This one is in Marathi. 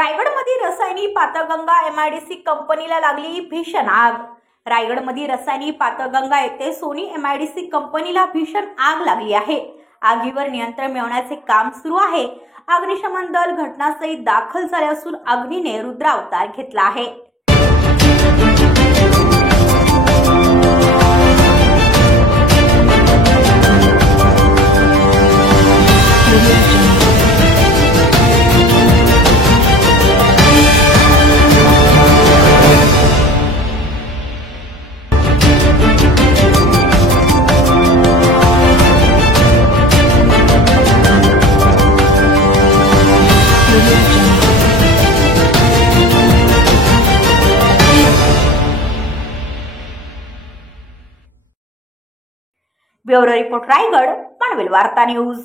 रायगडमध्ये रसायनी पातळगंगा एमआयडीसी कंपनीला लागली भीषण आग। रायगडमध्ये रसायनी पातळगंगा येथे सोनी एमआयडीसी कंपनीला भीषण आग लागली आहे। आगीवर नियंत्रण मिळवण्याचे काम सुरू आहे। अग्निशमन दल घटनास्थळी दाखल झाले असून अग्नीने रुद्रावतार घेतला आहे। ब्युरो रिपोर्ट रायगड, पनवेल वार्ता न्यूज।